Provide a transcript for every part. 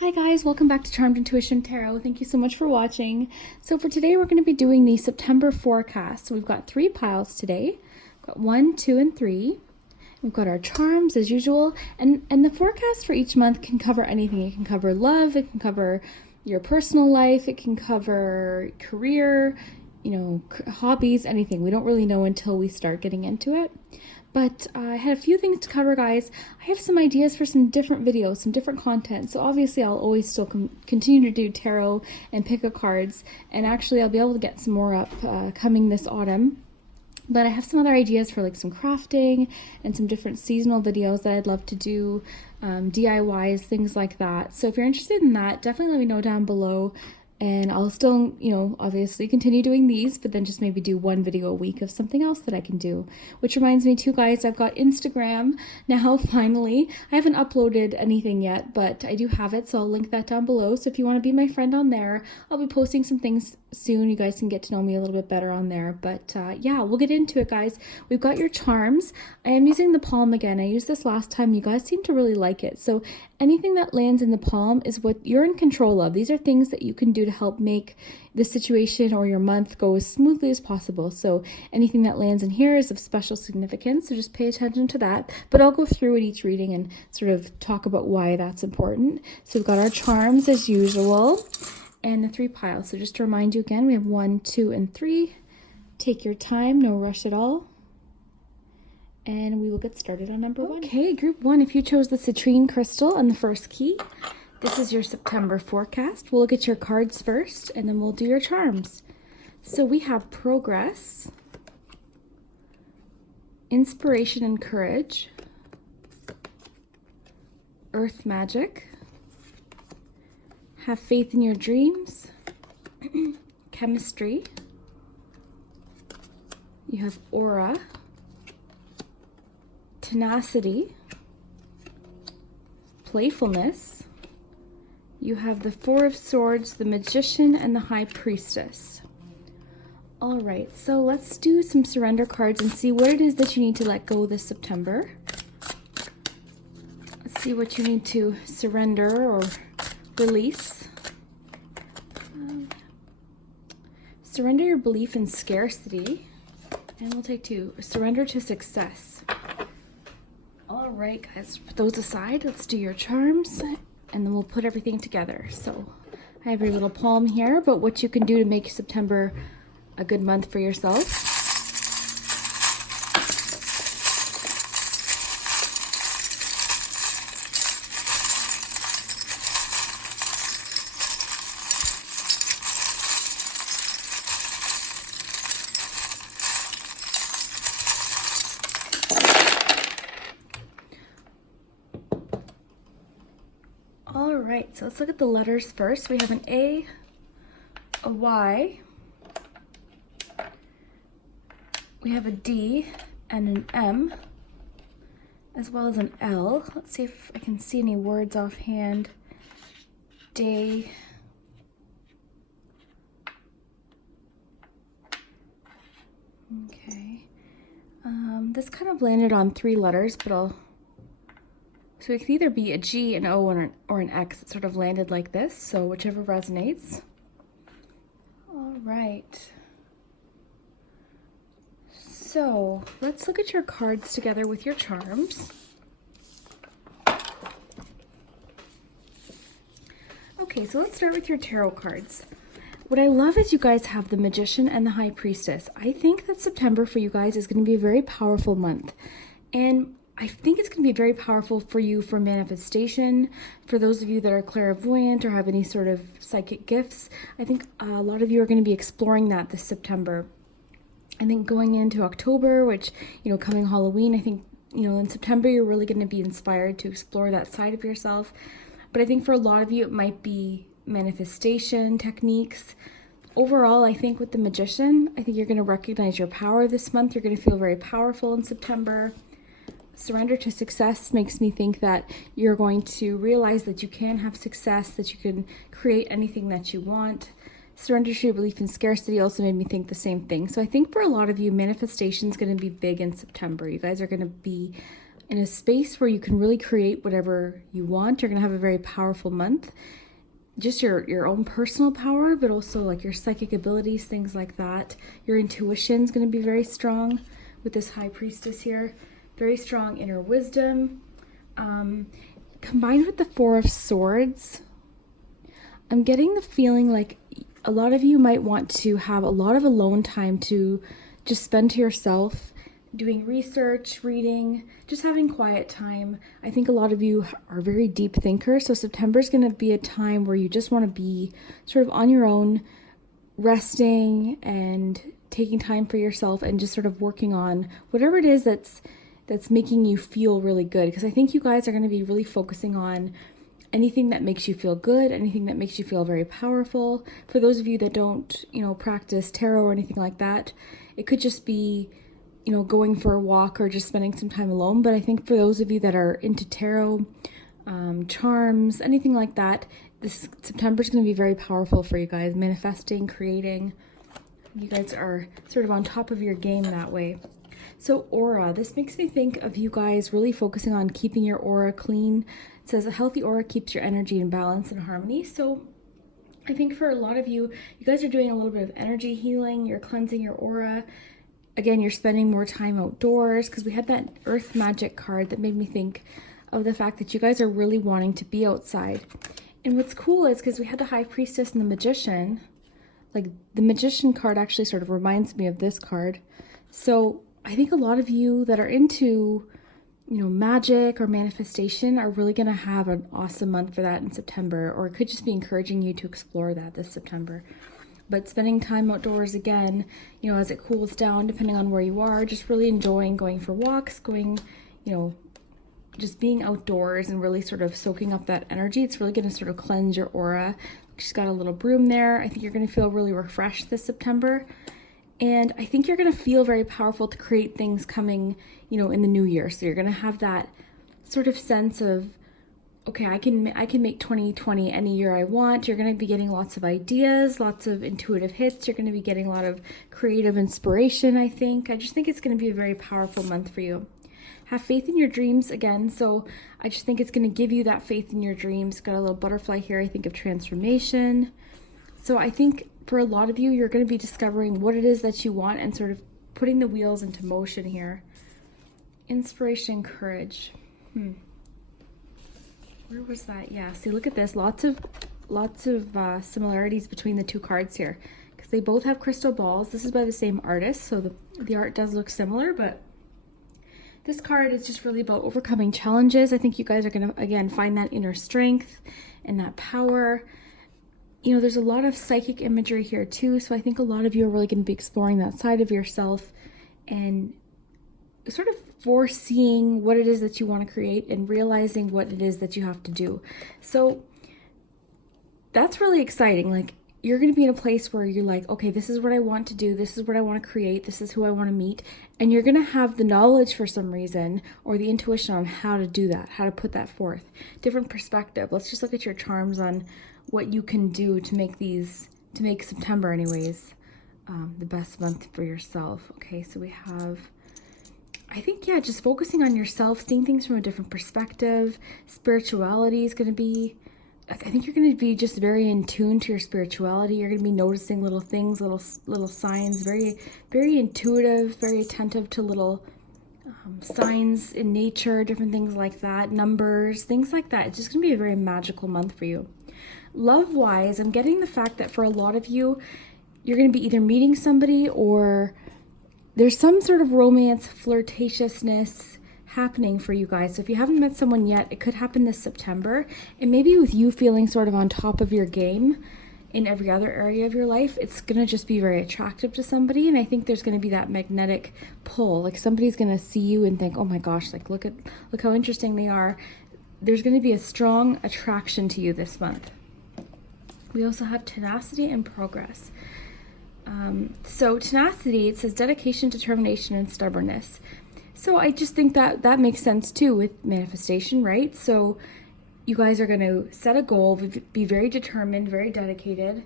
Hi guys, welcome back to Charmed Intuition Tarot. Thank you so much for watching. So for today, we're going to be doing the September forecast. So we've got 3 piles today. We've got 1, 2, and 3. We've got our charms as usual. And the forecast for each month can cover anything. It can cover love, it can cover your personal life, it can cover career, hobbies, anything. We don't really know until we start getting into it. But I had a few things to cover, guys. I have some ideas for some different videos, some different content. So obviously I'll always still continue to do tarot and pick-a cards. And actually I'll be able to get some more up coming this autumn. But I have some other ideas for like some crafting and some different seasonal videos that I'd love to do, DIYs, things like that. So if you're interested in that, definitely let me know down below. And I'll still, obviously continue doing these, but then just maybe do one video a week of something else that I can do. Which reminds me too, guys, I've got Instagram now, finally. I haven't uploaded anything yet, but I do have it, so I'll link that down below. So if you want to be my friend on there, I'll be posting some things soon. You guys can get to know me a little bit better on there. But yeah, we'll get into it, guys. We've got your charms. I am using the palm again. I used this last time. You guys seem to really like it. So anything that lands in the palm is what you're in control of. These are things that you can do to help make the situation or your month go as smoothly as possible. So anything that lands in here is of special significance, so just pay attention to that. But I'll go through at each reading and sort of talk about why that's important. So we've got our charms as usual and the 3 piles. So just to remind you again, we have 1, 2, and 3. Take your time, no rush at all. And we will get started on number 1. Okay, group 1, if you chose the citrine crystal and the first key, this is your September forecast. We'll look at your cards first, and then we'll do your charms. So we have progress, inspiration and courage, earth magic, have faith in your dreams, chemistry, you have aura, tenacity, playfulness, you have the 4 of Swords, the Magician, and the High Priestess. All right, so let's do some surrender cards and see what it is that you need to let go this September. Let's see what you need to surrender or release. Surrender your belief in scarcity. And we'll take 2. Surrender to success. All right, guys, put those aside. Let's do your charms, and then we'll put everything together. So I have your little palm here, but what you can do to make September a good month for yourself. All right, so let's look at the letters first. We have an A, a Y, we have a D and an M, as well as an L. Let's see if I can see any words offhand. Day. Okay. This kind of landed on 3 letters, but so it could either be a G, an O, or an X. It sort of landed like this, so whichever resonates. All right. So let's look at your cards together with your charms. Okay, so let's start with your tarot cards. What I love is you guys have the Magician and the High Priestess. I think that September for you guys is going to be a very powerful month. And I think it's going to be very powerful for you for manifestation. For those of you that are clairvoyant or have any sort of psychic gifts, I think a lot of you are going to be exploring that this September. I think going into October, which, coming Halloween, I think, in September, you're really going to be inspired to explore that side of yourself. But I think for a lot of you, it might be manifestation techniques. Overall, I think with the Magician, I think you're going to recognize your power this month. You're going to feel very powerful in September. Surrender to success makes me think that you're going to realize that you can have success, that you can create anything that you want. Surrender to your belief in scarcity also made me think the same thing. So I think for a lot of you, manifestation is going to be big in September. You guys are going to be in a space where you can really create whatever you want. You're going to have a very powerful month. Just your own personal power, but also like your psychic abilities, things like that. Your intuition is going to be very strong with this High Priestess here. Very strong inner wisdom. Combined with the Four of Swords, I'm getting the feeling like a lot of you might want to have a lot of alone time to just spend to yourself, doing research, reading, just having quiet time. I think a lot of you are very deep thinkers, so September is going to be a time where you just want to be sort of on your own, resting and taking time for yourself and just sort of working on whatever it is that's making you feel really good. Because I think you guys are going to be really focusing on anything that makes you feel good, anything that makes you feel very powerful. For those of you that don't, practice tarot or anything like that, it could just be going for a walk or just spending some time alone. But I think for those of you that are into tarot, charms, anything like that, this September is going to be very powerful for you guys. Manifesting, creating. You guys are sort of on top of your game that way. So aura, this makes me think of you guys really focusing on keeping your aura clean. It says a healthy aura keeps your energy in balance and harmony. So I think for a lot of you, you guys are doing a little bit of energy healing. You're cleansing your aura. Again, you're spending more time outdoors, because we had that Earth Magic card that made me think of the fact that you guys are really wanting to be outside. And what's cool is because we had the High Priestess and the Magician, like the Magician card actually sort of reminds me of this card. So I think a lot of you that are into, magic or manifestation are really going to have an awesome month for that in September, or it could just be encouraging you to explore that this September. But spending time outdoors again, as it cools down, depending on where you are, just really enjoying going for walks, just being outdoors and really sort of soaking up that energy. It's really going to sort of cleanse your aura. She's got a little broom there. I think you're going to feel really refreshed this September. And I think you're going to feel very powerful to create things coming, in the new year. So you're going to have that sort of sense of, okay, I can make 2020 any year I want. You're going to be getting lots of ideas, lots of intuitive hits. You're going to be getting a lot of creative inspiration, I think. I just think it's going to be a very powerful month for you. Have faith in your dreams again. So I just think it's going to give you that faith in your dreams. Got a little butterfly here. I think of transformation. So I think for a lot of you, you're going to be discovering what it is that you want and sort of putting the wheels into motion here. Inspiration, courage. Where was that? Yeah, see, look at this. Lots of similarities between the two cards here, because they both have crystal balls. This is by the same artist, so the art does look similar, but this card is just really about overcoming challenges. I think you guys are going to, again, find that inner strength and that power. There's a lot of psychic imagery here too, so I think a lot of you are really going to be exploring that side of yourself and sort of foreseeing what it is that you want to create and realizing what it is that you have to do. So that's really exciting. Like, you're going to be in a place where you're like, okay, this is what I want to do. This is what I want to create. This is who I want to meet. And you're going to have the knowledge for some reason, or the intuition on how to do that, how to put that forth. Different perspective. Let's just look at your charms on what you can do to make September anyways, the best month for yourself. Okay, so we have, I think, yeah, just focusing on yourself, seeing things from a different perspective. Spirituality is going to be, I think you're going to be just very in tune to your spirituality. You're going to be noticing little things, little signs, very, very intuitive, very attentive to little signs in nature, different things like that, numbers, things like that. It's just going to be a very magical month for you. Love-wise, I'm getting the fact that for a lot of you, you're going to be either meeting somebody or there's some sort of romance, flirtatiousness happening for you guys. So if you haven't met someone yet, it could happen this September. And maybe with you feeling sort of on top of your game in every other area of your life, it's going to just be very attractive to somebody. And I think there's going to be that magnetic pull. Like, somebody's going to see you and think, oh my gosh, like look how interesting they are. There's going to be a strong attraction to you this month. We also have tenacity and progress. So tenacity, it says dedication, determination, and stubbornness. So I just think that makes sense too with manifestation, right? So you guys are going to set a goal, be very determined, very dedicated.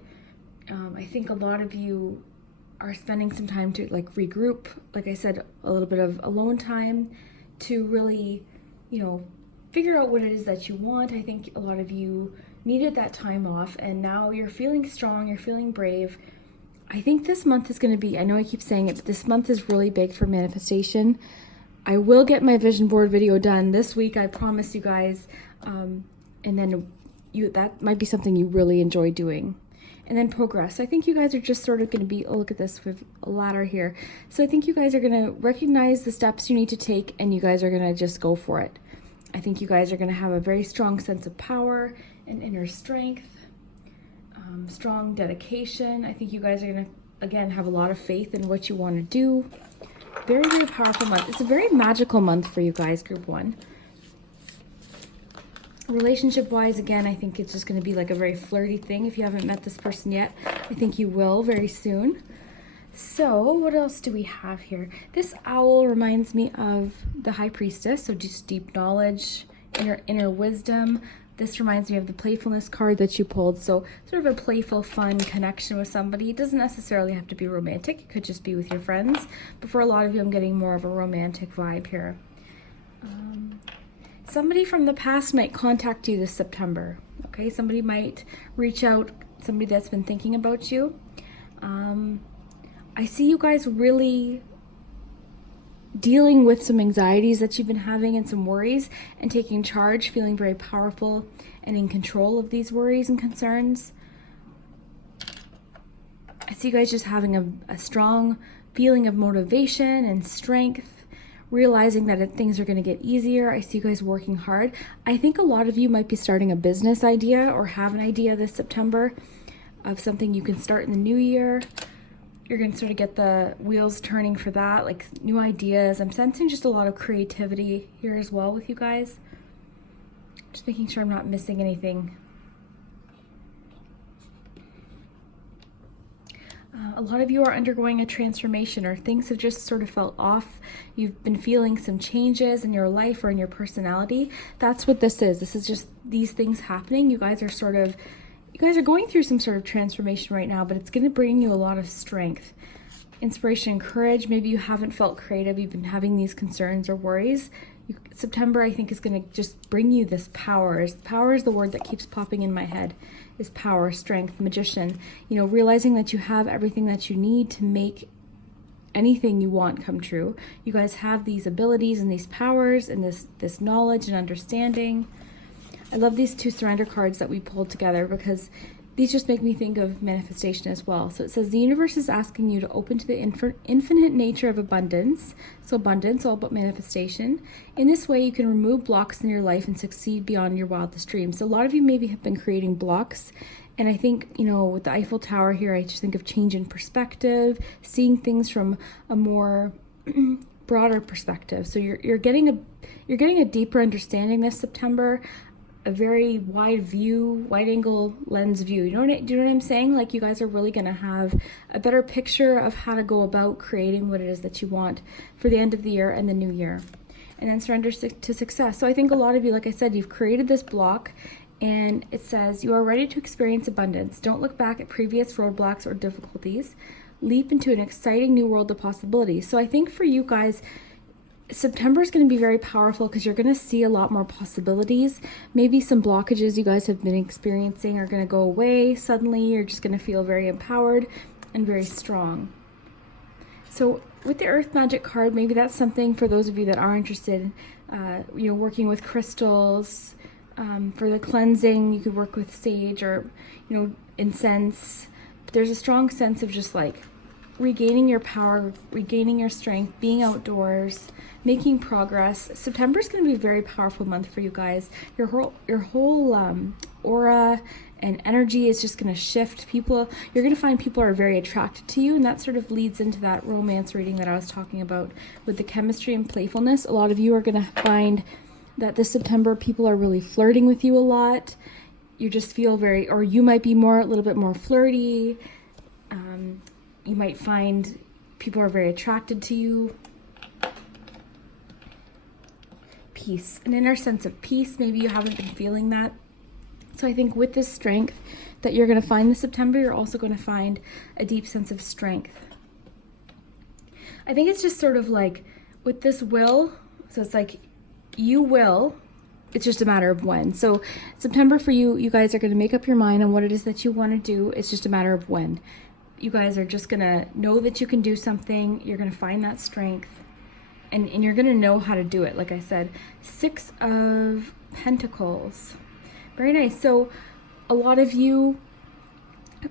I think a lot of you are spending some time to like regroup, like I said, a little bit of alone time to really you know, figure out what it is that you want. I think a lot of you needed that time off, and now you're feeling strong, you're feeling brave. I think this month is going to be, I know I keep saying it, but this month is really big for manifestation. I will get my vision board video done this week, I promise you guys. And then that might be something you really enjoy doing. And then progress. I think you guys are just sort of going to be, oh, look at this with a ladder here. So I think you guys are going to recognize the steps you need to take, and you guys are going to just go for it. I think you guys are going to have a very strong sense of power and inner strength, strong dedication. I think you guys are going to, again, have a lot of faith in what you want to do. Very, very powerful month. It's a very magical month for you guys, group 1. Relationship-wise, again, I think it's just going to be like a very flirty thing. If you haven't met this person yet, I think you will very soon. So what else do we have here? This owl reminds me of the High Priestess, so just deep knowledge, inner wisdom. This reminds me of the playfulness card that you pulled, so sort of a playful, fun connection with somebody. It doesn't necessarily have to be romantic. It could just be with your friends, but for a lot of you, I'm getting more of a romantic vibe here. Somebody from the past might contact you this September, okay? Somebody might reach out, somebody that's been thinking about you. I see you guys really dealing with some anxieties that you've been having and some worries, and taking charge, feeling very powerful and in control of these worries and concerns. I see you guys just having a strong feeling of motivation and strength, realizing that things are going to get easier. I see you guys working hard. I think a lot of you might be starting a business idea or have an idea this September of something you can start in the new year. You're going to sort of get the wheels turning for that, like new ideas. I'm sensing just a lot of creativity here as well with you guys. Just making sure I'm not missing anything. A lot of you are undergoing a transformation, or things have just sort of felt off. You've been feeling some changes in your life or in your personality. That's what this is. This is just these things happening. You guys are going through some sort of transformation right now, but it's going to bring you a lot of strength, inspiration, and courage. Maybe you haven't felt creative. You've been having these concerns or worries. September, I think, is going to just bring you this power. Power is the word that keeps popping in my head. Is power, strength, magician. You know, realizing that you have everything that you need to make anything you want come true. You guys have these abilities and these powers and this knowledge and understanding. I love these 2 surrender cards that we pulled together because these just make me think of manifestation as well. So it says the universe is asking you to open to the infinite nature of abundance. So abundance, all about manifestation. In this way, you can remove blocks in your life and succeed beyond your wildest dreams. So a lot of you maybe have been creating blocks. And I think, you know, with the Eiffel Tower here, I just think of change in perspective, seeing things from a more broader perspective. So you're getting a deeper understanding this September, a very wide view, wide angle lens view. Do you know what I'm saying? Like, you guys are really going to have a better picture of how to go about creating what it is that you want for the end of the year and the new year. And then surrender to success. So I think a lot of you, like I said, you've created this block, and it says you are ready to experience abundance. Don't look back at previous roadblocks or difficulties. Leap into an exciting new world of possibilities. So I think for you guys, September is going to be very powerful because you're going to see a lot more possibilities. Maybe some blockages you guys have been experiencing are going to go away. Suddenly, you're just going to feel very empowered and very strong. So with the Earth Magic card, maybe that's something for those of you that are interested, working with crystals. For the cleansing, you could work with sage or, incense. But there's a strong sense of just like regaining your power, regaining your strength, being outdoors, making progress. September is going to be a very powerful month for you guys. Your whole aura and energy is just going to shift. You're going to find people are very attracted to you, and that sort of leads into that romance reading that I was talking about with the chemistry and playfulness. A lot of you are going to find that this September people are really flirting with you a lot. You just feel or you might be a little bit more flirty. You might find people are very attracted to you. Peace, an inner sense of peace. Maybe you haven't been feeling that. So I think with this strength that you're going to find this September, you're also going to find a deep sense of strength. I think it's just sort of like with this will, so it's like you will. It's just a matter of when. So September for you, you guys are going to make up your mind on what it is that you want to do. It's just a matter of when. You guys are just going to know that you can do something. You're going to find that strength, and you're going to know how to do it. Like I said, 6 of Pentacles. Very nice. So a lot of you,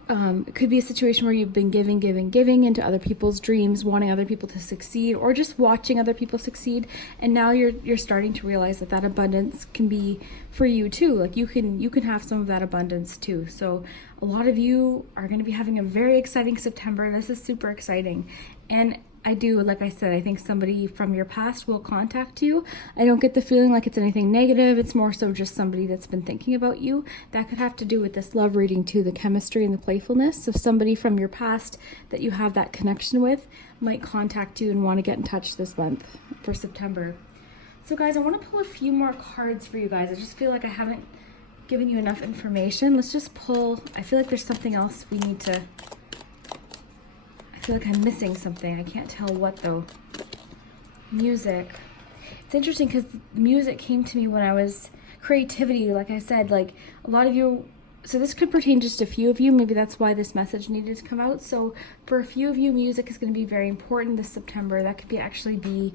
it could be a situation where you've been giving into other people's dreams, wanting other people to succeed, or just watching other people succeed. And now you're starting to realize that that abundance can be for you too. Like you can have some of that abundance too. So a lot of you are going to be having a very exciting September. This is super exciting. And like I said, I think somebody from your past will contact you. I don't get the feeling like it's anything negative. It's more so just somebody that's been thinking about you. That could have to do with this love reading too, the chemistry and the playfulness. So somebody from your past that you have that connection with might contact you and want to get in touch this month for September. So guys, I want to pull a few more cards for you guys. I just feel like I haven't given you enough information. Let's just pull. I feel like there's something else we need to... I feel like I'm missing something. I can't tell what though. Music. It's interesting because music came to me when I was creativity. Like I said, like a lot of you, so this could pertain just a few of you. Maybe that's why this message needed to come out. So for a few of you, music is going to be very important this September. That could actually be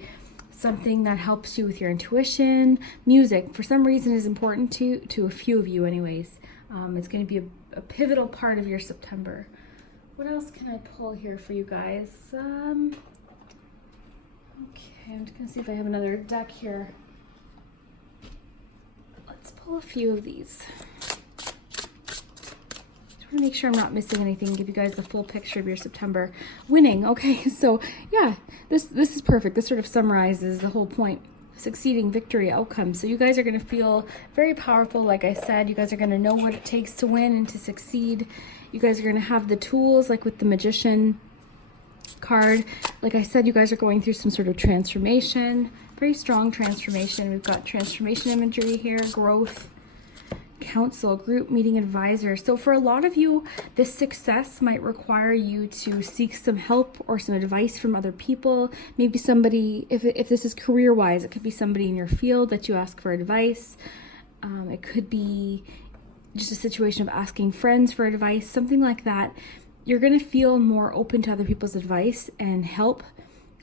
something that helps you with your intuition. Music, for some reason, is important to a few of you anyways. It's going to be a pivotal part of your September. What else can I pull here for you guys? Okay, I'm just gonna see if I have another deck here. Let's pull a few of these. Just want to make sure I'm not missing anything, give you guys the full picture of your September. Winning, okay, so yeah, this is perfect. This sort of summarizes the whole point. Succeeding, victory, outcome. So you guys are going to feel very powerful. Like I said, you guys are going to know what it takes to win and to succeed. You guys are going to have the tools, like with the Magician card. Like I said, you guys are going through some sort of transformation, very strong transformation. We've got transformation imagery here, growth, counsel, group meeting, advisor. So for a lot of you, this success might require you to seek some help or some advice from other people. Maybe somebody, if this is career-wise, it could be somebody in your field that you ask for advice. It could be just a situation of asking friends for advice, something like that. You're going to feel more open to other people's advice and help,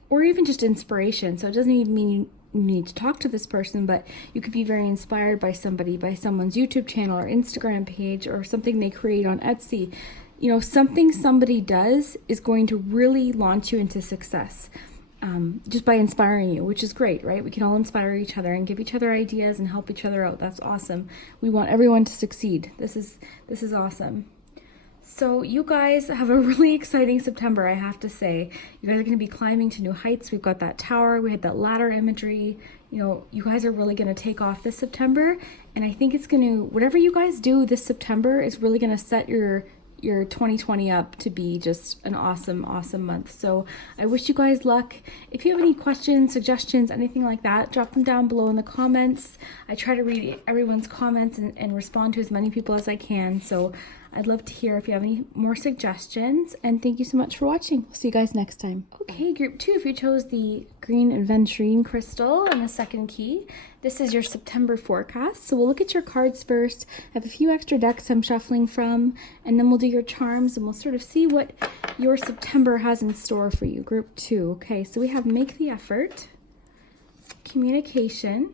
or even just inspiration. So it doesn't even mean you need to talk to this person, but you could be very inspired by somebody, by someone's YouTube channel or Instagram page or something they create on Etsy. You know, something somebody does is going to really launch you into success, just by inspiring you, which is great, right? We can all inspire each other and give each other ideas and help each other out. That's awesome. We want everyone to succeed. This is awesome. So you guys have a really exciting September, I have to say. You guys are going to be climbing to new heights. We've got that tower. We had that ladder imagery. You know, you guys are really going to take off this September. And I think it's going to, whatever you guys do this September is really going to set your 2020 up to be just an awesome, awesome month. So I wish you guys luck. If you have any questions, suggestions, anything like that, drop them down below in the comments. I try to read everyone's comments and respond to as many people as I can. So I'd love to hear if you have any more suggestions, and thank you so much for watching. See you guys next time. Okay, group 2, if you chose the green aventurine crystal and the second key, this is your September forecast. So we'll look at your cards first. I have a few extra decks I'm shuffling from, and then we'll do your charms, and we'll sort of see what your September has in store for you, group 2. Okay, so we have make the effort, communication,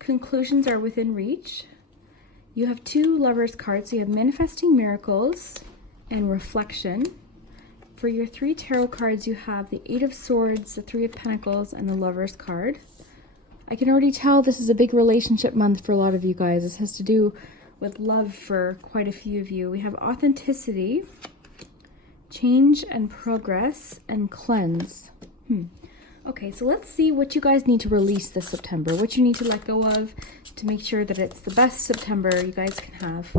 conclusions are within reach. You have 2 lovers cards. So you have manifesting miracles and reflection. For your 3 tarot cards, you have the 8 of Swords, the 3 of Pentacles, and the Lovers card. I can already tell this is a big relationship month for a lot of you guys. This has to do with love for quite a few of you. We have authenticity, change and progress, and cleanse. Okay, so let's see what you guys need to release this September, what you need to let go of to make sure that it's the best September you guys can have.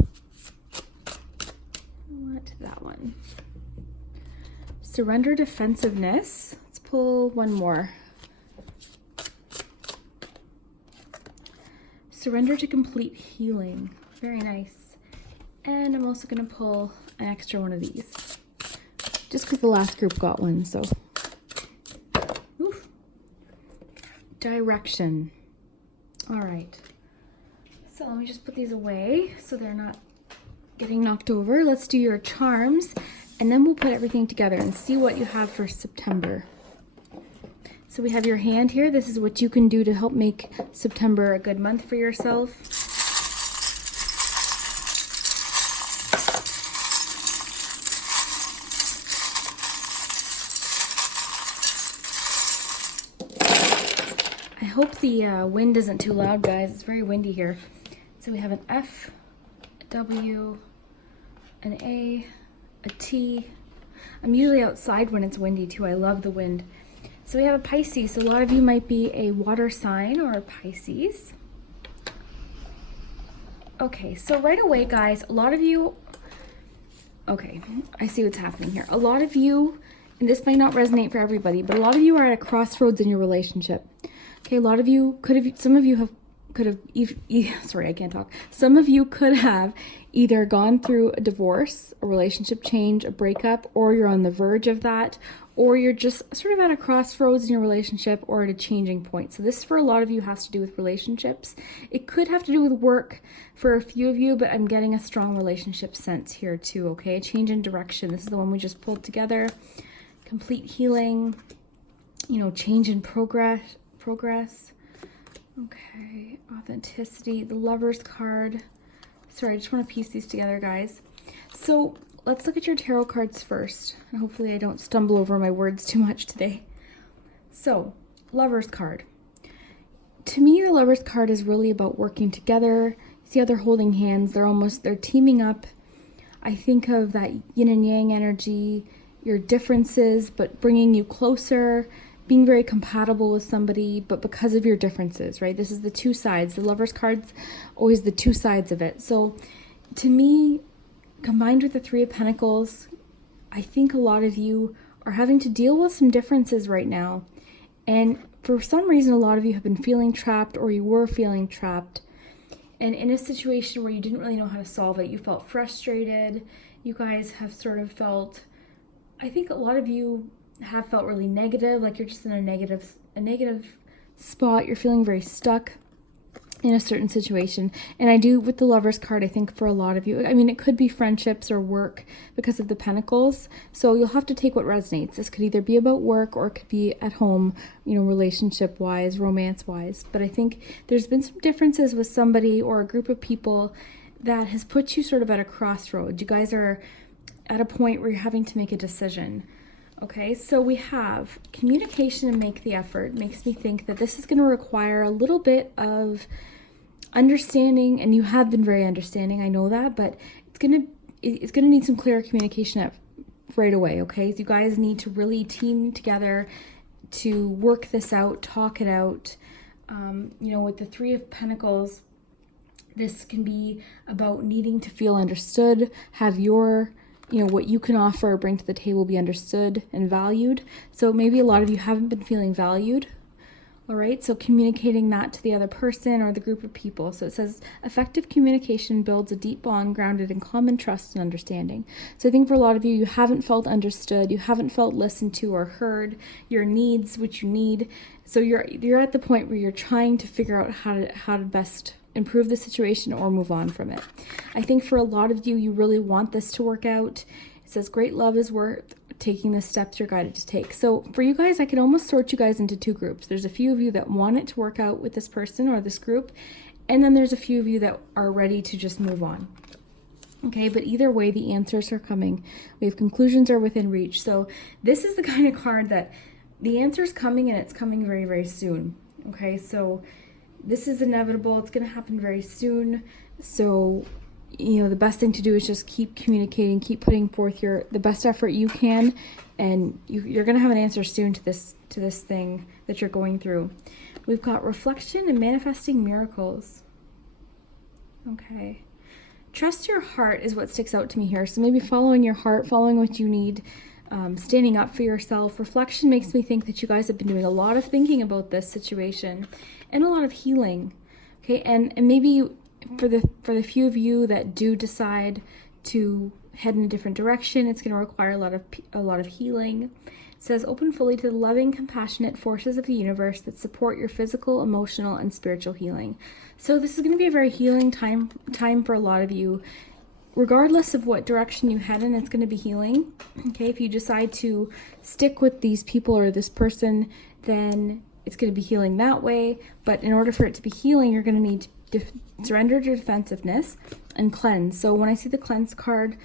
What? That one. Surrender defensiveness. Let's pull one more. Surrender to complete healing. Very nice. And I'm also going to pull an extra one of these. Just because the last group got one, so... Direction. All right. So let me just put these away so they're not getting knocked over. Let's do your charms, and then we'll put everything together and see what you have for September. So we have your hand here. This is what you can do to help make September a good month for yourself. I hope the wind isn't too loud, guys. It's very windy here. So we have an F, a W, an A, a T. I'm usually outside when it's windy too. I love the wind. So we have a Pisces. So a lot of you might be a water sign or a Pisces. Okay, so right away, guys, a lot of you, okay, I see what's happening here. A lot of you, and this might not resonate for everybody, but a lot of you are at a crossroads in your relationship. Okay, a lot of you could have, some of you could have, sorry, I can't talk. Some of you could have either gone through a divorce, a relationship change, a breakup, or you're on the verge of that, or you're just sort of at a crossroads in your relationship or at a changing point. So this for a lot of you has to do with relationships. It could have to do with work for a few of you, but I'm getting a strong relationship sense here too, okay? Change in direction. This is the one we just pulled together. Complete healing, you know, change in progress. Okay, authenticity, the Lover's card. Sorry, I just want to piece these together, guys. So let's look at your tarot cards first. And hopefully I don't stumble over my words too much today. So, Lover's card. To me, the Lover's card is really about working together. See how they're holding hands? They're teaming up. I think of that yin and yang energy, your differences, but bringing you closer, being very compatible with somebody, but because of your differences, right? This is the two sides. The Lover's card's always the two sides of it. So to me, combined with the Three of Pentacles, I think a lot of you are having to deal with some differences right now. And for some reason, a lot of you have been feeling trapped, or you were feeling trapped. And in a situation where you didn't really know how to solve it, you felt frustrated. You guys have sort of felt, I think a lot of you have felt really negative, like you're just in a negative spot. You're feeling very stuck in a certain situation. And I do, with the Lover's card, I think for a lot of you, I mean, it could be friendships or work because of the Pentacles. So you'll have to take what resonates. This could either be about work or it could be at home, you know, relationship wise, romance wise. But I think there's been some differences with somebody or a group of people that has put you sort of at a crossroads. You guys are at a point where you're having to make a decision. Okay, so we have communication and make the effort. Makes me think that this is going to require a little bit of understanding, and you have been very understanding, I know that, but it's gonna need some clear communication right away. Okay, so you guys need to really team together to work this out, talk it out. You know, with the Three of Pentacles, this can be about needing to feel understood, have your, you know, what you can offer or bring to the table be understood and valued. So maybe a lot of you haven't been feeling valued. All right, so communicating that to the other person or the group of people. So it says effective communication builds a deep bond grounded in common trust and understanding. So I think for a lot of you, you haven't felt understood, you haven't felt listened to or heard your needs, which you need. So you're at the point where you're trying to figure out how to best improve the situation or move on from it. I think for a lot of you, you really want this to work out. It says great love is worth taking the steps you're guided to take. So for you guys, I can almost sort you guys into two groups. There's a few of you that want it to work out with this person or this group, and then there's a few of you that are ready to just move on. Okay, but either way, the answers are coming. We have conclusions are within reach. So this is the kind of card that the answer's coming, and it's coming very, very soon. Okay, so this is inevitable. It's going to happen very soon. So, you know, the best thing to do is just keep communicating, keep putting forth the best effort you can, and you're going to have an answer soon to this thing that you're going through. We've got reflection and manifesting miracles. Okay. Trust your heart is what sticks out to me here. So maybe following your heart, following what you need, standing up for yourself. Reflection makes me think that you guys have been doing a lot of thinking about this situation and a lot of healing. Okay, and maybe for the few of you that do decide to head in a different direction, it's going to require a lot of healing. says, open fully to the loving, compassionate forces of the universe that support your physical, emotional, and spiritual healing. So this is going to be a very healing time for a lot of you. Regardless of what direction you head in, it's going to be healing. Okay, if you decide to stick with these people or this person, then it's going to be healing that way. But in order for it to be healing, you're going to need to surrender your defensiveness and cleanse. So when I see the cleanse card,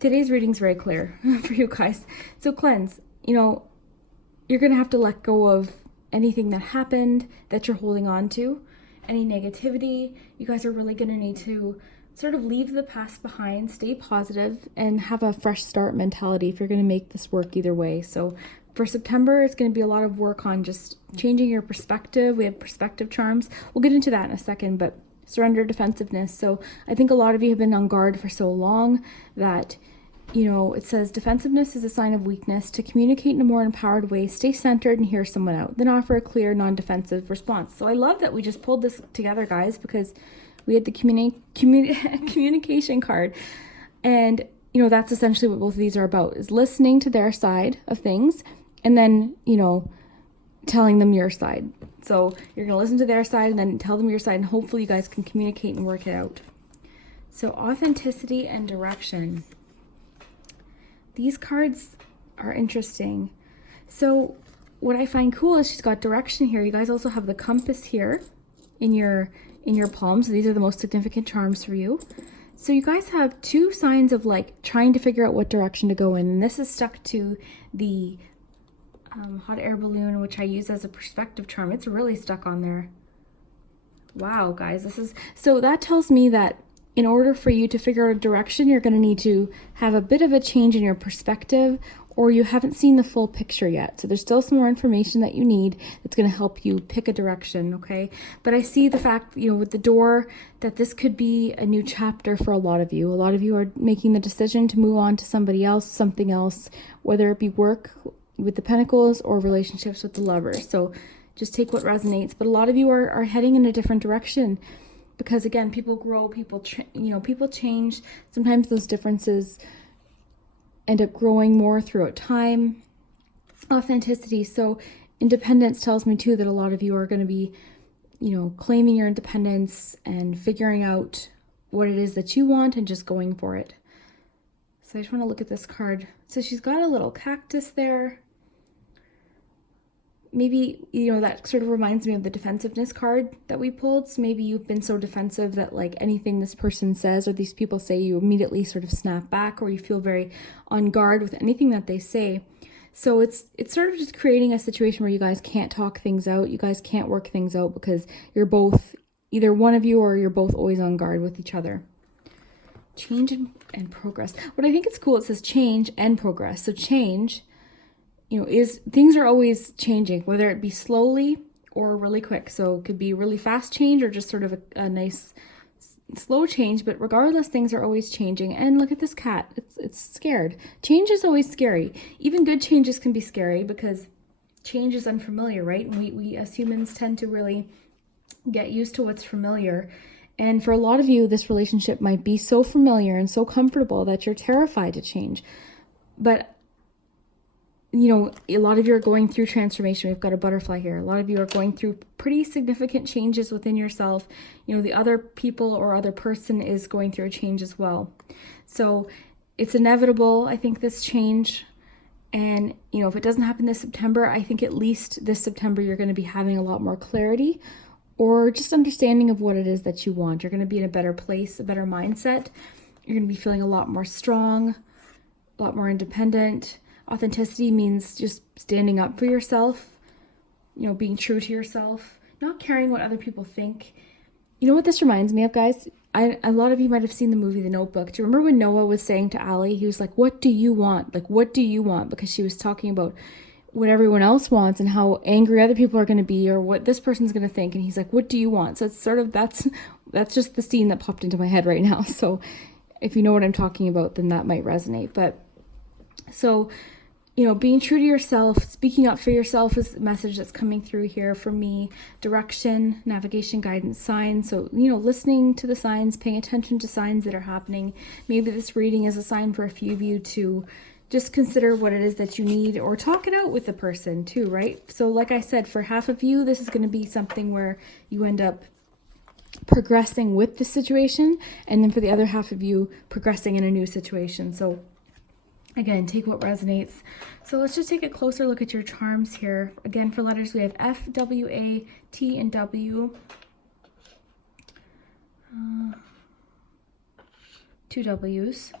today's reading is very clear for you guys. So cleanse, you're going to have to let go of anything that happened that you're holding on to, any negativity. You guys are really going to need to sort of leave the past behind, stay positive, and have a fresh start mentality if you're going to make this work either way. So for September, it's going to be a lot of work on just changing your perspective. We have perspective charms. We'll get into that in a second, but surrender defensiveness. So I think a lot of you have been on guard for so long that, it says defensiveness is a sign of weakness. To communicate in a more empowered way, stay centered and hear someone out. Then offer a clear, non-defensive response. So I love that we just pulled this together, guys, because we had the communication card. And, that's essentially what both of these are about, is listening to their side of things and then, telling them your side. So you're going to listen to their side and then tell them your side, and hopefully you guys can communicate and work it out. So authenticity and direction. These cards are interesting. So what I find cool is she's got direction here. You guys also have the compass here in your palms. So these are the most significant charms for you. So you guys have two signs of trying to figure out what direction to go in. And this is stuck to the hot air balloon, which I use as a perspective charm. It's really stuck on there. Wow, guys, so that tells me that in order for you to figure out a direction, you're going to need to have a bit of a change in your perspective, or you haven't seen the full picture yet. So there's still some more information that you need that's going to help you pick a direction, okay? But I see the fact, with the door, that this could be a new chapter for a lot of you. A lot of you are making the decision to move on to somebody else, something else, whether it be work with the Pentacles or relationships with the Lovers. So just take what resonates. But a lot of you are heading in a different direction because, again, people grow, people change. Sometimes those differences end up growing more throughout time. Authenticity. So independence tells me too that a lot of you are going to be, claiming your independence and figuring out what it is that you want and just going for it. So I just want to look at this card. So she's got a little cactus there. Maybe, that sort of reminds me of the defensiveness card that we pulled. So maybe you've been so defensive that anything this person says or these people say, you immediately sort of snap back, or you feel very on guard with anything that they say. So it's sort of just creating a situation where you guys can't talk things out. You guys can't work things out because you're both, either one of you or you're both always on guard with each other. Change and progress. What I think is cool, it says change and progress. So change, is things are always changing, whether it be slowly or really quick. So it could be really fast change or just sort of a nice slow change, but regardless, things are always changing. And look at this cat. It's scared. Change is always scary. Even good changes can be scary because change is unfamiliar, right? And we as humans tend to really get used to what's familiar. And for a lot of you, this relationship might be so familiar and so comfortable that you're terrified to change. But a lot of you are going through transformation. We've got a butterfly here. A lot of you are going through pretty significant changes within yourself. The other people or other person is going through a change as well. So it's inevitable, I think, this change. And, if it doesn't happen this September, I think at least this September, you're going to be having a lot more clarity or just understanding of what it is that you want. You're going to be in a better place, a better mindset. You're going to be feeling a lot more strong, a lot more independent. Authenticity means just standing up for yourself, being true to yourself, not caring what other people think. You know what this reminds me of, guys? A lot of you might have seen the movie The Notebook. Do you remember when Noah was saying to Allie, he was like, what do you want? What do you want? Because she was talking about what everyone else wants and how angry other people are going to be or what this person's going to think. And he's like, what do you want? So it's sort of, that's just the scene that popped into my head right now. So if you know what I'm talking about, then that might resonate. But so, being true to yourself, speaking up for yourself is the message that's coming through here for me. Direction, navigation, guidance, signs. So, listening to the signs, paying attention to signs that are happening. Maybe this reading is a sign for a few of you to just consider what it is that you need, or talk it out with the person too, right? So like I said, for half of you, this is going to be something where you end up progressing with the situation, and then for the other half of you, progressing in a new situation. So again, take what resonates. So let's just take a closer look at your charms here. Again, for letters, we have F, W, A, T, and W. 2 W's.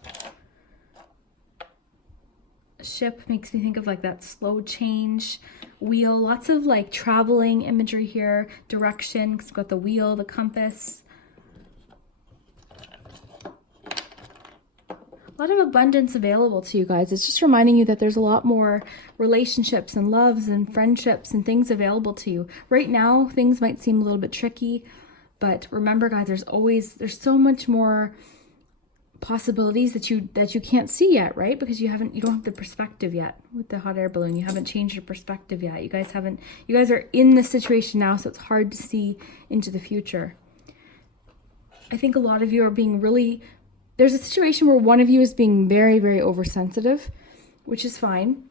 Ship makes me think of like that slow change. Wheel, lots of like traveling imagery here. Direction, because we've got the wheel, the compass. A lot of abundance available to you guys. It's just reminding you that there's a lot more relationships and loves and friendships and things available to you. Right now, things might seem a little bit tricky, but remember guys, there's so much more possibilities that you can't see yet, right? Because you don't have the perspective yet with the hot air balloon. You haven't changed your perspective yet. You guys are in the situation now, so it's hard to see into the future. I think a lot of you are being really, there's a situation where one of you is being very, very oversensitive, which is fine.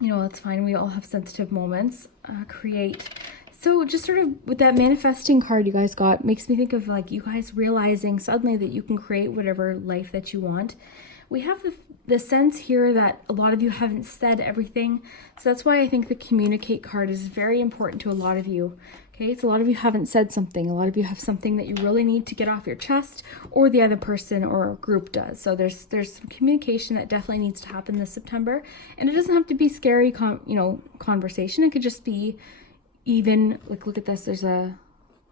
You know, it's fine. We all have sensitive moments. Create. So just sort of with that manifesting card you guys got, makes me think of like you guys realizing suddenly that you can create whatever life that you want. We have the sense here that a lot of you haven't said everything. So that's why I think the communicate card is very important to a lot of you. Okay, so a lot of you haven't said something. A lot of you have something that you really need to get off your chest, or the other person or group does. So there's some communication that definitely needs to happen this September. And it doesn't have to be scary, conversation. It could just be even like, look at this, there's a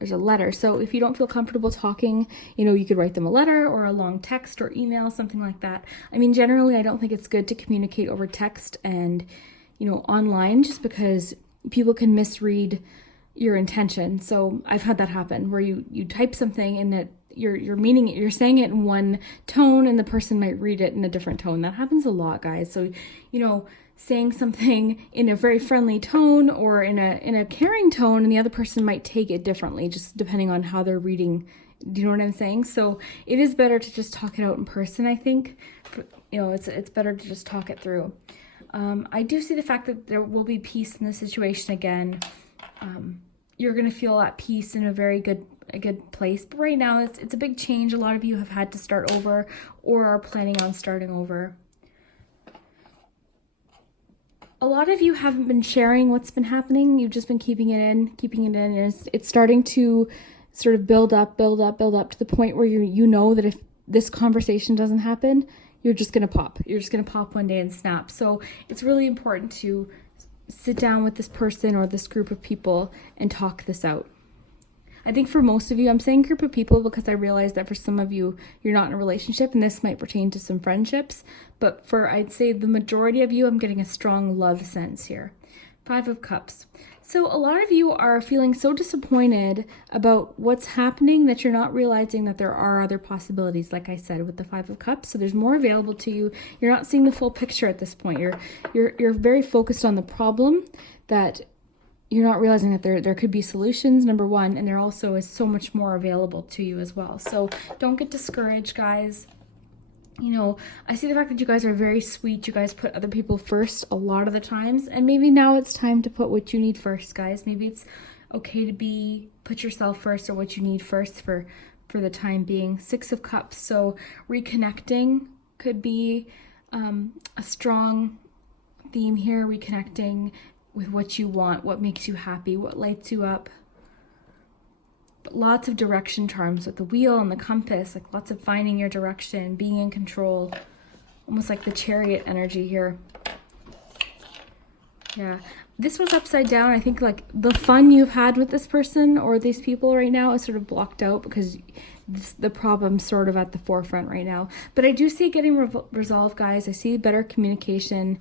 letter. So if you don't feel comfortable talking, you could write them a letter or a long text or email, something like that. I mean, generally, I don't think it's good to communicate over text and, online, just because people can misread your intention. So I've had that happen where you type something and that you're meaning it, you're saying it in one tone and the person might read it in a different tone. That happens a lot, guys. So, saying something in a very friendly tone or in a caring tone, and the other person might take it differently, just depending on how they're reading. Do you know what I'm saying? So it is better to just talk it out in person, I think. It's better to just talk it through. I do see the fact that there will be peace in the situation again. You're going to feel at peace in a good place. But right now, it's a big change. A lot of you have had to start over or are planning on starting over. A lot of you haven't been sharing what's been happening. You've just been keeping it in, and it's starting to sort of build up to the point where you know that if this conversation doesn't happen, you're just going to pop. You're just going to pop one day and snap. So it's really important to sit down with this person or this group of people and talk this out. I think for most of you, I'm saying group of people because I realize that for some of you, you're not in a relationship, and this might pertain to some friendships. But I'd say the majority of you, I'm getting a strong love sense here. 5 of Cups. So a lot of you are feeling so disappointed about what's happening that you're not realizing that there are other possibilities, like I said, with the 5 of Cups. So there's more available to you. You're not seeing the full picture at this point. You're very focused on the problem, that you're not realizing that there could be solutions, number one, and there also is so much more available to you as well. So don't get discouraged, guys. I see the fact that you guys are very sweet. You guys put other people first a lot of the times, and maybe now it's time to put what you need first, guys. Maybe it's okay to put yourself first, or what you need first for the time being. 6 of Cups. So reconnecting could be a strong theme here. Reconnecting with what you want, what makes you happy, what lights you up. But lots of direction charms with the wheel and the compass, like lots of finding your direction, being in control, almost like the Chariot energy here. Yeah, this was upside down. I think like the fun you've had with this person or these people right now is sort of blocked out because the problem's sort of at the forefront right now. But I do see it getting resolved, guys. I see better communication.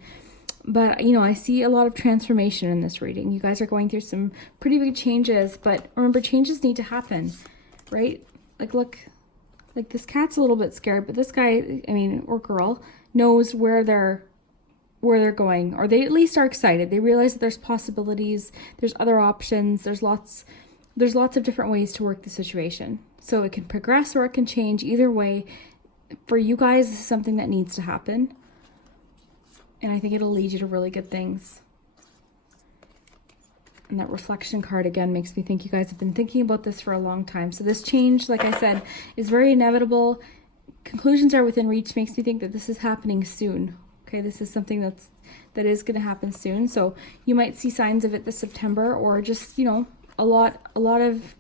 But, I see a lot of transformation in this reading. You guys are going through some pretty big changes, but remember, changes need to happen, right? Like, look, like this cat's a little bit scared, but this guy, or girl, knows where they're going, or they at least are excited. They realize that there's possibilities, there's other options, there's lots of different ways to work the situation. So it can progress or it can change. Either way, for you guys, this is something that needs to happen. And I think it'll lead you to really good things. And that reflection card again makes me think you guys have been thinking about this for a long time. So this change, like I said, is very inevitable. Conclusions are within reach. Makes me think that this is happening soon. Okay, this is something that is going to happen soon. So you might see signs of it this September, or just, you know, a lot of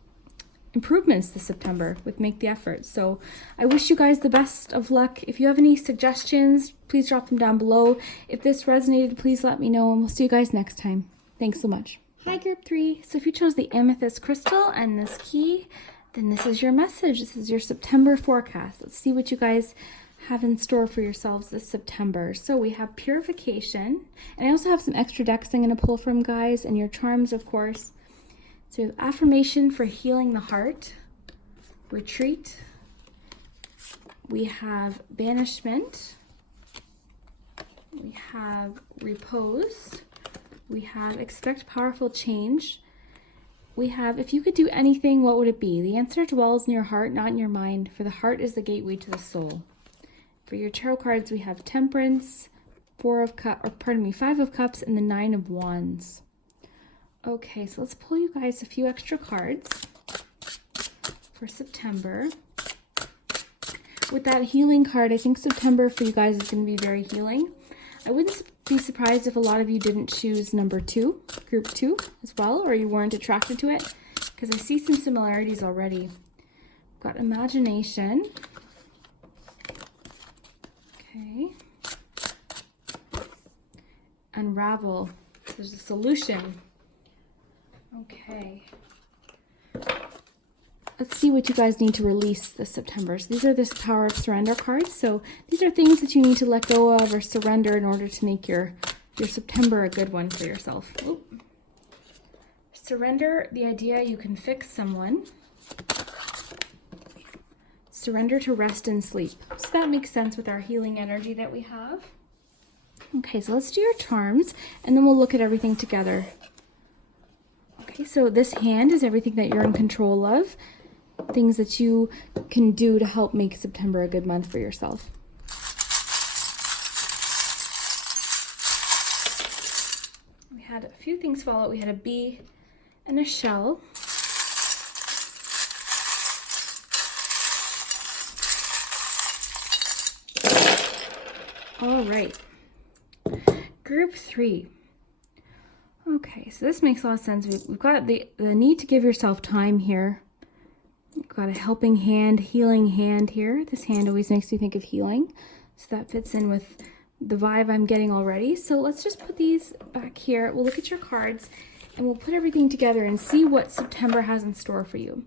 improvements this September with Make the Effort. So I wish you guys the best of luck. If you have any suggestions, please drop them down below. If this resonated, please let me know, and we'll see you guys next time. Thanks so much. Hi group 3. So if you chose the amethyst crystal and this key, then this is your message. This is your September forecast. Let's see what you guys have in store for yourselves this September. So we have purification, and I also have some extra decks I'm going to pull from, guys, and your charms, of course. So we have affirmation for healing the heart, retreat. We have banishment. We have repose. We have expect powerful change. We have, if you could do anything, what would it be? The answer dwells in your heart, not in your mind, for the heart is the gateway to the soul. For your tarot cards, we have temperance, 5 of cups, and the 9 of wands. Okay, so let's pull you guys a few extra cards for September. With that healing card, I think September for you guys is going to be very healing. I wouldn't be surprised if a lot of you didn't choose number 2, group 2 as well, or you weren't attracted to it, because I see some similarities already. We've got imagination. Okay. Unravel. There's a solution. Okay. Let's see what you guys need to release this September. So these are this power of surrender cards. So these are things that you need to let go of or surrender in order to make your September a good one for yourself. Oop. Surrender the idea you can fix someone. Surrender to rest and sleep. So that makes sense with our healing energy that we have. Okay, so let's do your charms, and then we'll look at everything together. Okay, so this hand is everything that you're in control of. Things that you can do to help make September a good month for yourself. We had a few things fall out. We had a bee and a shell. All right. Group 3. Okay, so this makes a lot of sense. We've got the need to give yourself time here. We've got a helping hand, healing hand here. This hand always makes me think of healing. So that fits in with the vibe I'm getting already. So let's just put these back here. We'll look at your cards and we'll put everything together and see what September has in store for you.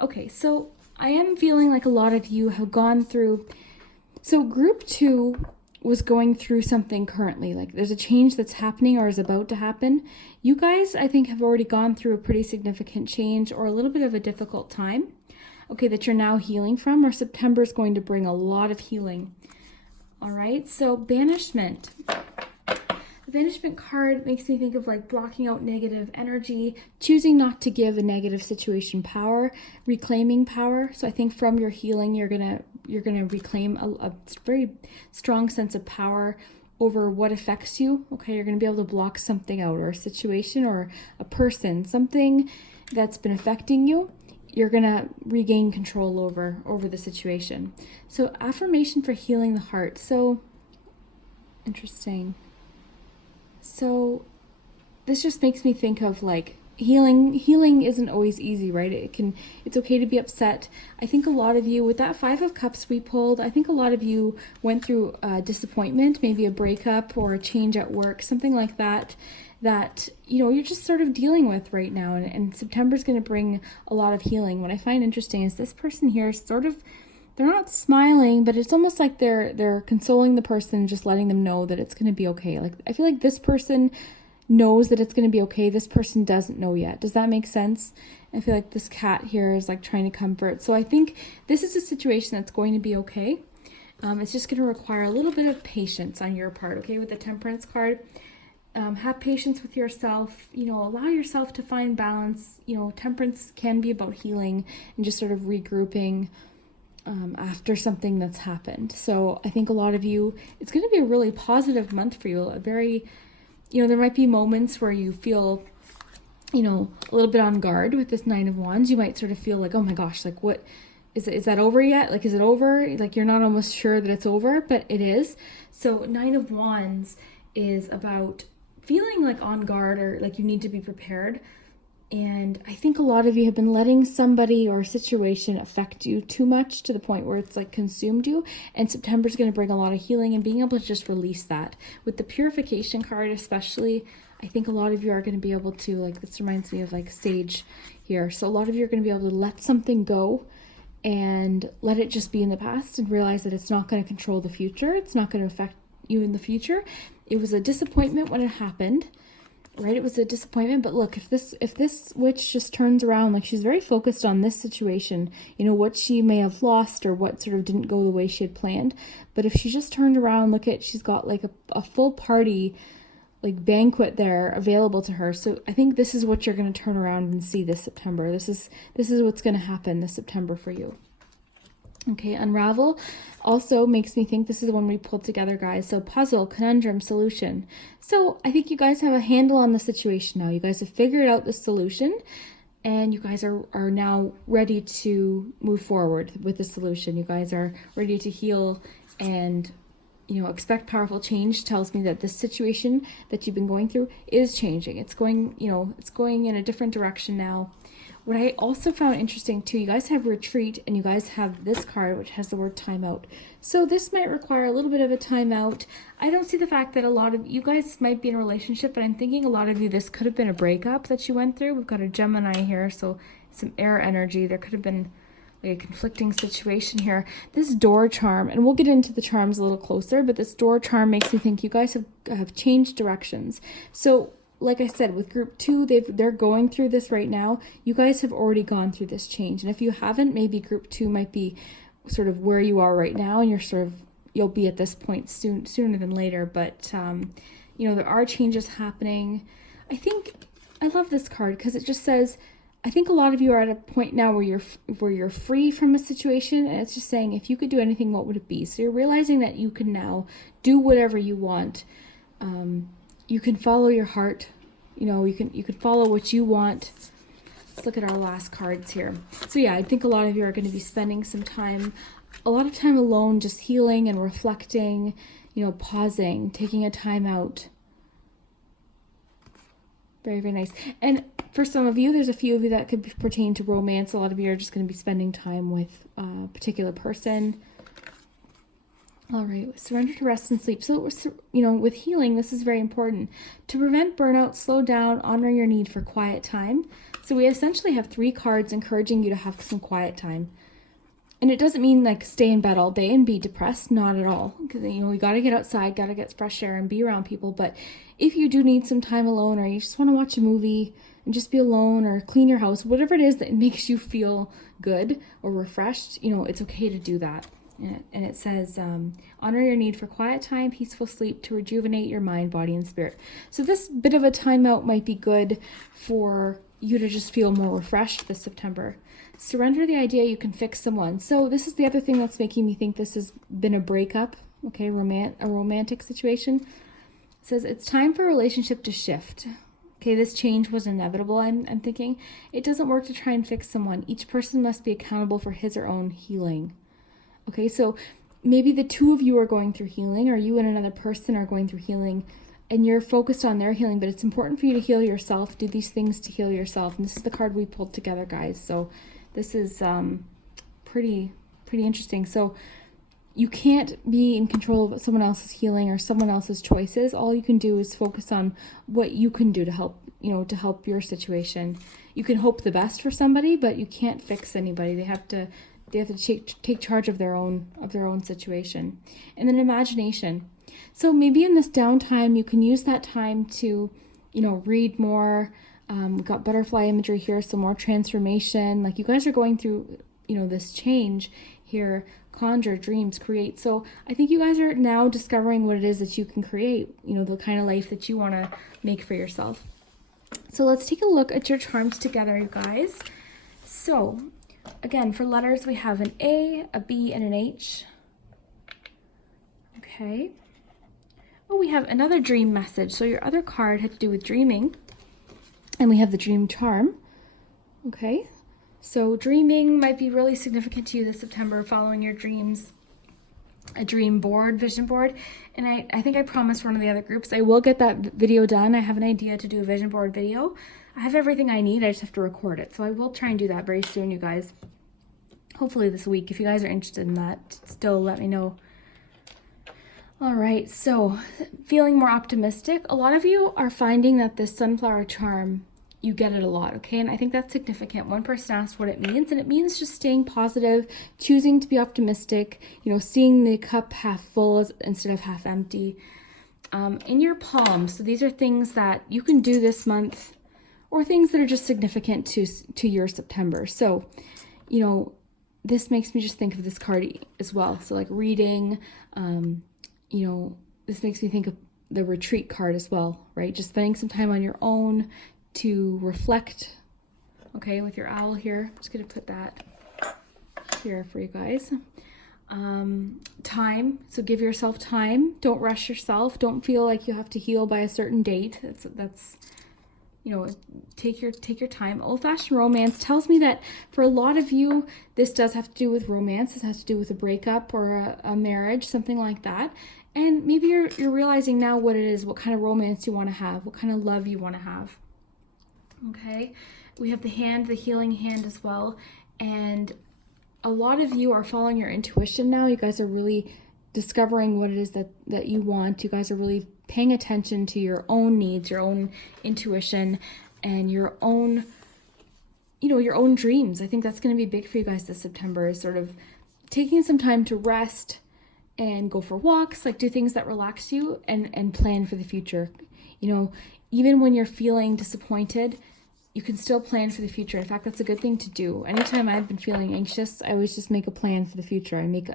Okay, so I am feeling like a lot of you have gone through, so group 2 was going through something currently, like there's a change that's happening or is about to happen. You guys, I think, have already gone through a pretty significant change or a little bit of a difficult time, okay, that you're now healing from, or September is going to bring a lot of healing. All right, so banishment. The banishment card makes me think of like blocking out negative energy, choosing not to give a negative situation power, reclaiming power. So I think from your healing, you're gonna reclaim a very strong sense of power over what affects you. Okay, you're gonna be able to block something out, or a situation or a person, something that's been affecting you. You're gonna regain control over the situation. So affirmation for healing the heart. So interesting. So this just makes me think of like healing isn't always easy, right? It's okay to be upset. I think a lot of you, with that 5 of cups we pulled, I think a lot of you went through disappointment, maybe a breakup or a change at work, something like that, you know, you're just sort of dealing with right now. And September's going to bring a lot of healing. What I find interesting is this person here is sort of, they're not smiling, but it's almost like they're consoling the person, just letting them know that it's going to be okay. Like, I feel like this person knows that it's going to be okay. This person doesn't know yet. Does that make sense? I feel like this cat here is like trying to comfort. So I think this is a situation that's going to be okay. It's just going to require a little bit of patience on your part, okay? With the temperance card, have patience with yourself, you know, allow yourself to find balance. You know, temperance can be about healing and just sort of regrouping. after something that's happened. So I think a lot of you, it's going to be a really positive month for you. A very, there might be moments where you feel, a little bit on guard with this Nine of Wands. You might sort of feel like, oh my gosh, like what, is that over yet? Like, is it over? Like, you're not almost sure that it's over, but it is. So Nine of Wands is about feeling like on guard, or like you need to be prepared. And I think a lot of you have been letting somebody or a situation affect you too much to the point where it's like consumed you. And September is going to bring a lot of healing and being able to just release that. With the purification card especially, I think a lot of you are going to be able to, like, this reminds me of like Sage here. So a lot of you are going to be able to let something go and let it just be in the past and realize that it's not going to control the future. It's not going to affect you in the future. It was a disappointment when it happened. Right, it was a disappointment, but look, if this witch just turns around, like, she's very focused on this situation, what she may have lost or what sort of didn't go the way she had planned. But if she just turned around, look at, she's got like a full party, like, banquet there available to her. So I think this is what you're going to turn around and see this September. This is what's going to happen this September for you. Okay, Unravel also makes me think this is the one we pulled together, guys. So puzzle, conundrum, solution. So I think you guys have a handle on the situation now. You guys have figured out the solution, and you guys are now ready to move forward with the solution. You guys are ready to heal and, expect powerful change. Tells me that this situation that you've been going through is changing. It's going, it's going in a different direction now. What I also found interesting too, you guys have retreat and you guys have this card which has the word timeout. So this might require a little bit of a timeout. I don't see the fact that a lot of you guys might be in a relationship, but I'm thinking a lot of you, this could have been a breakup that you went through. We've got a Gemini here, so some air energy. There could have been like a conflicting situation here. This door charm, and we'll get into the charms a little closer, but this door charm makes me think you guys have changed directions. So like I said, with group 2, they're going through this right now. You guys have already gone through this change. And if you haven't, maybe group 2 might be sort of where you are right now, and you'll be at this point sooner than later. But, there are changes happening. I love this card because it just says, I think a lot of you are at a point now where you're free from a situation, and it's just saying, if you could do anything, what would it be? So you're realizing that you can now do whatever you want. You can follow your heart, you can follow what you want. Let's look at our last cards here. So yeah, I think a lot of you are going to be spending a lot of time alone, just healing and reflecting, pausing, taking a time out. Very, very nice. And for some of you, there's a few of you that could pertain to romance. A lot of you are just going to be spending time with a particular person. All right, surrender to rest and sleep. So, with healing, this is very important. To prevent burnout, slow down, honor your need for quiet time. So we essentially have 3 cards encouraging you to have some quiet time. And it doesn't mean like stay in bed all day and be depressed, not at all. Because, we got to get outside, got to get fresh air and be around people. But if you do need some time alone, or you just want to watch a movie and just be alone, or clean your house, whatever it is that makes you feel good or refreshed, it's okay to do that. And it says, honor your need for quiet time, peaceful sleep to rejuvenate your mind, body, and spirit. So this bit of a timeout might be good for you to just feel more refreshed this September. Surrender the idea you can fix someone. So this is the other thing that's making me think this has been a breakup, okay, a romantic situation. It says, it's time for a relationship to shift. Okay, this change was inevitable, I'm thinking. It doesn't work to try and fix someone. Each person must be accountable for his or own healing. Okay, so maybe the 2 of you are going through healing, or you and another person are going through healing, and you're focused on their healing, but it's important for you to heal yourself, do these things to heal yourself. And this is the card we pulled together, guys. So this is pretty interesting. So you can't be in control of someone else's healing or someone else's choices. All you can do is focus on what you can do to help, to help your situation. You can hope the best for somebody, but you can't fix anybody. They have to take charge of their own situation. And then imagination. So maybe in this downtime, you can use that time to, read more. We've got butterfly imagery here, some more transformation. Like, you guys are going through, this change here. Conjure, dreams, create. So I think you guys are now discovering what it is that you can create, the kind of life that you want to make for yourself. So let's take a look at your charms together, you guys. So Again, for letters, we have an A, a B, and an H. Okay. Oh, we have another dream message. So your other card had to do with dreaming. And we have the dream charm. Okay. So dreaming might be really significant to you this September, following your dreams. A dream board, vision board. And I think I promised one of the other groups I will get that video done. I have an idea to do a vision board video. I have everything I need. I just have to record it. So I will try and do that very soon, you guys. Hopefully this week. If you guys are interested in that, still let me know. All right, so feeling more optimistic. A lot of you are finding that this sunflower charm, you get it a lot, okay? And I think that's significant. One person asked what it means, and it means just staying positive, choosing to be optimistic, you know, seeing the cup half full instead of half empty. In your palms, so these are things that you can do this month, or things that are just significant to your September. So, you know, this makes me just think of this card as well. So like reading, you know, this makes me think of the retreat card as well, right? Just spending some time on your own to reflect, okay, with your owl here. I'm just going to put that here for you guys. Time, so give yourself time. Don't rush yourself. Don't feel like you have to heal by a certain date. That's you know, take your time. Old-fashioned romance tells me that for a lot of you, this does have to do with romance. This has to do with a breakup or a marriage, something like that. And maybe you're realizing now what it is, what kind of romance you want to have, what kind of love you want to have. Okay, we have the hand, the healing hand as well. And a lot of you are following your intuition now. You guys are really discovering what it is that you want. You guys are really paying attention to your own needs, your own intuition, and your own, you know, your own dreams. I think that's going to be big for you guys this September, is sort of taking some time to rest and go for walks, like do things that relax you and plan for the future. You know, even when you're feeling disappointed, you can still plan for the future. In fact, that's a good thing to do. Anytime I've been feeling anxious, I always just make a plan for the future. I make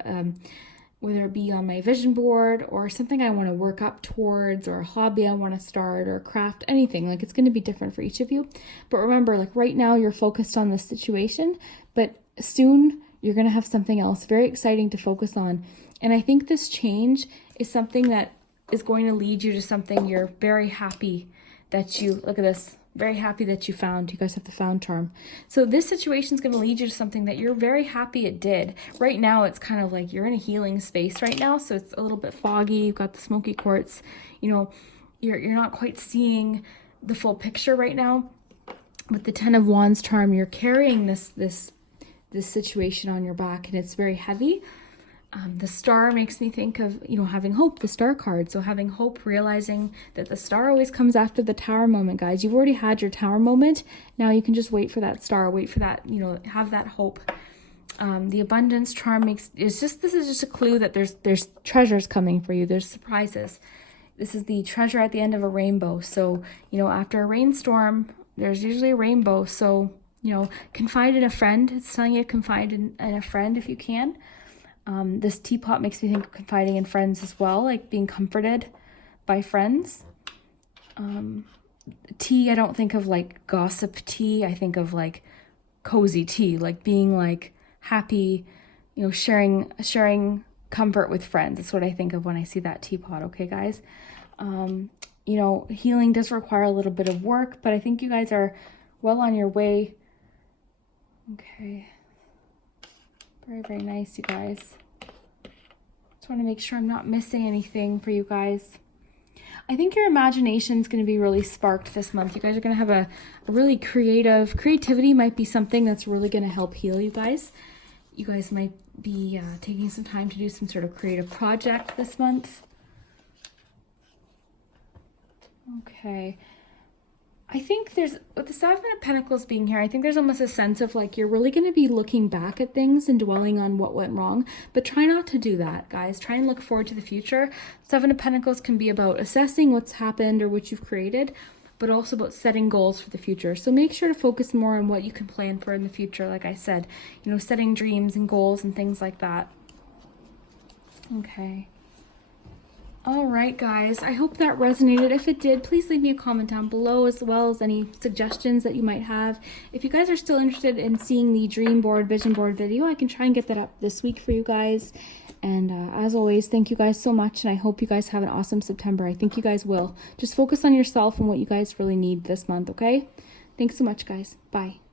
whether it be on my vision board or something I want to work up towards, or a hobby I want to start, or craft, anything. Like, it's going to be different for each of you. But remember, like right now you're focused on this situation, but soon you're going to have something else very exciting to focus on. And I think this change is something that is going to lead you to something you're very happy that you, look at this, very happy that you found. You guys have the found charm. So this situation is going to lead you to something that you're very happy it did. Right now, it's kind of like you're in a healing space right now. So it's a little bit foggy. You've got the smoky quartz. You know, you're not quite seeing the full picture right now. With the 10 of Wands charm, you're carrying this situation on your back, and it's very heavy. The star makes me think of, you know, having hope, the star card. So having hope, realizing that the star always comes after the tower moment, guys. You've already had your tower moment. Now you can just wait for that star, wait for that, you know, have that hope. The abundance charm this is just a clue that there's treasures coming for you. There's surprises. This is the treasure at the end of a rainbow. So, you know, after a rainstorm, there's usually a rainbow. So, you know, confide in a friend. It's telling you to confide in a friend if you can. This teapot makes me think of confiding in friends as well, like being comforted by friends. Tea, I don't think of like gossip tea. I think of like cozy tea, like being like happy, you know, sharing comfort with friends. That's what I think of when I see that teapot. Okay, guys. You know, healing does require a little bit of work, but I think you guys are well on your way. Okay. Very, very nice, you guys. Just want to make sure I'm not missing anything for you guys. I think your imagination is going to be really sparked this month. You guys are going to have a really creativity might be something that's really going to help heal you guys. You guys might be taking some time to do some sort of creative project this month. Okay. I think there's, with the 7 of Pentacles being here, I think there's almost a sense of like you're really going to be looking back at things and dwelling on what went wrong. But try not to do that, guys. Try and look forward to the future. 7 of Pentacles can be about assessing what's happened or what you've created, but also about setting goals for the future. So make sure to focus more on what you can plan for in the future. Like I said, you know, setting dreams and goals and things like that. Okay. All right, guys, I hope that resonated. If it did, please leave me a comment down below, as well as any suggestions that you might have. If you guys are still interested in seeing the dream board, vision board video, I can try and get that up this week for you guys. And as always, thank you guys so much, and I hope you guys have an awesome September. I think you guys will. Just focus on yourself and what you guys really need this month, okay? Thanks so much, guys. Bye.